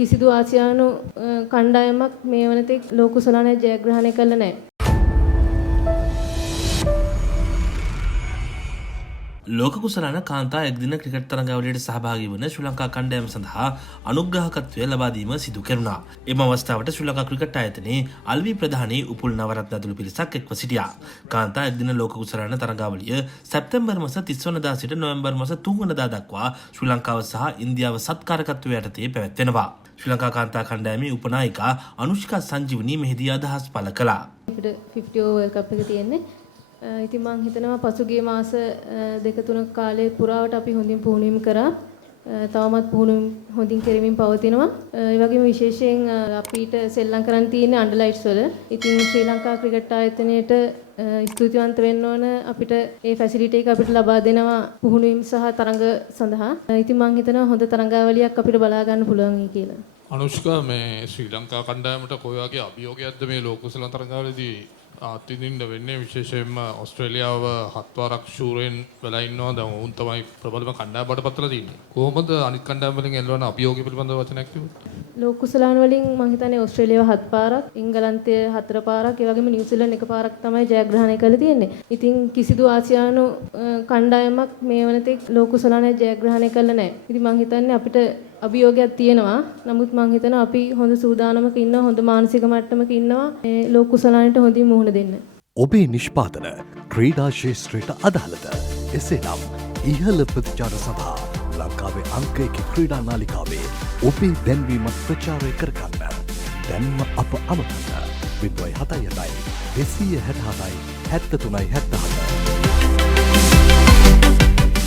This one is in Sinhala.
කිසිදු ආසියානු කණ්ඩායමක් මේ වනතෙක් ලෝක කුසලානය ජයග්‍රහණය කළේ නැහැ. ලෝක කුසලාන කාන්තා එක්දින ක්‍රිකට් තරඟාවලියට සහභාගී වන ශ්‍රී ලංකා කණ්ඩායම සඳහා අනුග්‍රහකත්වය ලබා දීම සිදු කෙරුණා. එම අවස්ථාවට ශ්‍රී ලංකා ක්‍රිකට් ආයතනයේ අල්වි ප්‍රධානී උපුල් නවරත්න ඇතුළු පිරිසක් එක්ව සිටියා. කාන්තා එක්දින ලෝක කුසලාන තරඟාවලිය සැප්තැම්බර් මාස 30 වනදා සිට නොවැම්බර් මාස 3 වනදා දක්වා ශ්‍රී ලංකාව සහ ඉන්දියාව සත්කාරකත්වය යටතේ පැවැත්වෙනවා. ශ්‍රී ලංකා කාන්තා කණ්ඩායමේ උපනායිකා අනුෂ්කා සංජීවනී මෙහිදී අදහස් පළ කළා. අපිට 50 ඕවර් කප් එක තියෙන්නේ. ඉතින් මම හිතනවා පසුගිය මාස දෙක තුනක කාලේ පුරාවට අපි හොඳින් පුහුණුවීම් කරා. තවමත් පුහුණුවීම් හොඳින් කරමින් පවතිනවා. ඒ වගේම විශේෂයෙන් අපිට සෙල්ලම් කරන්න තියෙන්නේ අන්ඩර්ලයිට්ස් වල. ඉතින් ශ්‍රී ලංකා ක්‍රිකට් ආයතනයේට ස්තුතිවන්ත වෙන්න ඕන අපිට ඒ ෆැසිලිටි එක අපිට ලබා දෙනවා පුහුණුවීම් සහ තරඟ සඳහා. ඉතින් මම හිතනවා හොඳ තරඟාවලියක් අපිට බලා ගන්න පුළුවන් කියලා. අනුෂ්කා මේ ශ්‍රී ලංකා කණ්ඩායමට කොයි වගේ අභියෝගයක්ද මේ ලෝක කුසලාන තරඟාවලදී අත්විඳින්න වෙන්නේ? විශේෂයෙන්ම ඕස්ට්‍රේලියාව 7 වරක් ෂූරෙන් වෙලා ඉන්නවා. දැන් උන් තමයි ප්‍රබලම කණ්ඩායම බඩ පත්‍රලා තියෙන්නේ. කොහොමද අනිත් කණ්ඩායම් වලින් එළවන අභියෝගය පිළිබඳව වචනයක් කිව්වොත්? ලෝක කුසලාන වලින් මම හිතන්නේ ඕස්ට්‍රේලියාව 7 පාරක්, එංගලන්තය 4 පාරක්, ඒ වගේම නිව්සීලන්ත 1 පාරක් තමයි ජයග්‍රහණය කරලා තියෙන්නේ. ඉතින් කිසිදු ආසියානු කණ්ඩායමක් මේ වනතෙක් ලෝක කුසලානය ජයග්‍රහණය කළේ නැහැ. ඉතින් මම හිතන්නේ අපිට අභියෝගයක් තියෙනවා. නමුත් මම හිතනවා අපි හොඳ සූදානමක ඉන්නවා, හොඳ මානසික මට්ටමක ඉන්නවා මේ ලෝක කුසලානයට හොඳින් මුහුණ දෙන්න. ඔබේ නිෂ්පාදන ක්‍රීඩා ශේෂ්ත්‍රයට අදාළද? එසේනම් ඉහළ ප්‍රතිචාර සඳහා ලංකාවේ අංක 1 ක්‍රීඩා නාලිකාවේ ඔබේ දැන්වීමක් ප්‍රචාරය කරගන්න. දැන්ම අප අමතන්න 0.77 267 73 77